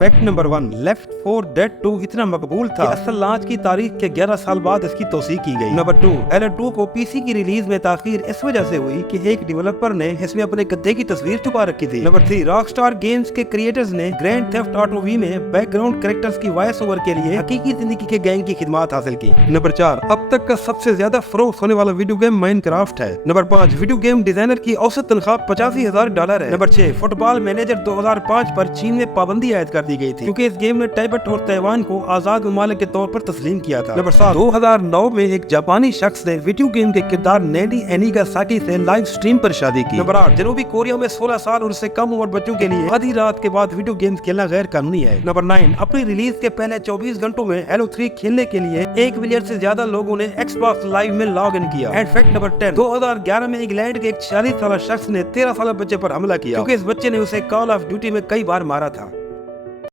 Fact number 1, left 4 dead 2 इतना मकबूल था कि असल लॉन्च की तारीख के 11 साल बाद इसकी तौसीह की गई। नंबर 2, Halo 2 को पीसी की रिलीज में ताखीर इस वजह से हुई कि एक डेवलपर ने इसमें अपने गद्दे की तस्वीर छुपा रखी थी। नंबर 3, रॉकस्टार गेम्स के क्रिएटर्स ने ग्रैंड थेफ्ट ऑटो वी में बैकग्राउंड कैरेक्टर्स की वॉइस ओवर के लिए हकीकी जिंदगी के गैंग की खिदमत हासिल की। नंबर 4, अब तक का सबसे ज्यादा फरोख्त होने वाला वीडियो गेम माइनक्राफ्ट है। नंबर 5, वीडियो गेम डिजाइनर की औसत तनख्वाह $85,000 है। नंबर 6, फुटबॉल मैनेजर 2005 पर चीन में पाबंदी आयद कर दी गई थी क्योंकि इस गेम ने टाइबेट और ताइवान को आजाद ममालिक के तौर पर तस्लीम किया था। नंबर 7, 2009 में एक जापानी शख्स ने वीडियो गेम के किरदार नेडी एनिगासाकी से लाइव स्ट्रीम पर शादी की। नंबर 8, जनूबी कोरिया में 16 साल और उससे कम उम्र बच्चों के लिए आधी रात के बाद वीडियो गेम्स खेलना गैर कानूनी है। नंबर 9, अपनी रिलीज के पहले 24 घंटों में Halo 3 खेलने के लिए 1 मिलियन से ज्यादा लोगों ने Xbox लाइव में लॉग इन किया। एंड फैक्ट नंबर 10, 2011 में इंग्लैंड के एक 40 साल शख्स ने 13 साल बच्चे पर हमला किया क्योंकि इस बच्चे ने उसे कॉल ऑफ ड्यूटी में कई बार मारा था।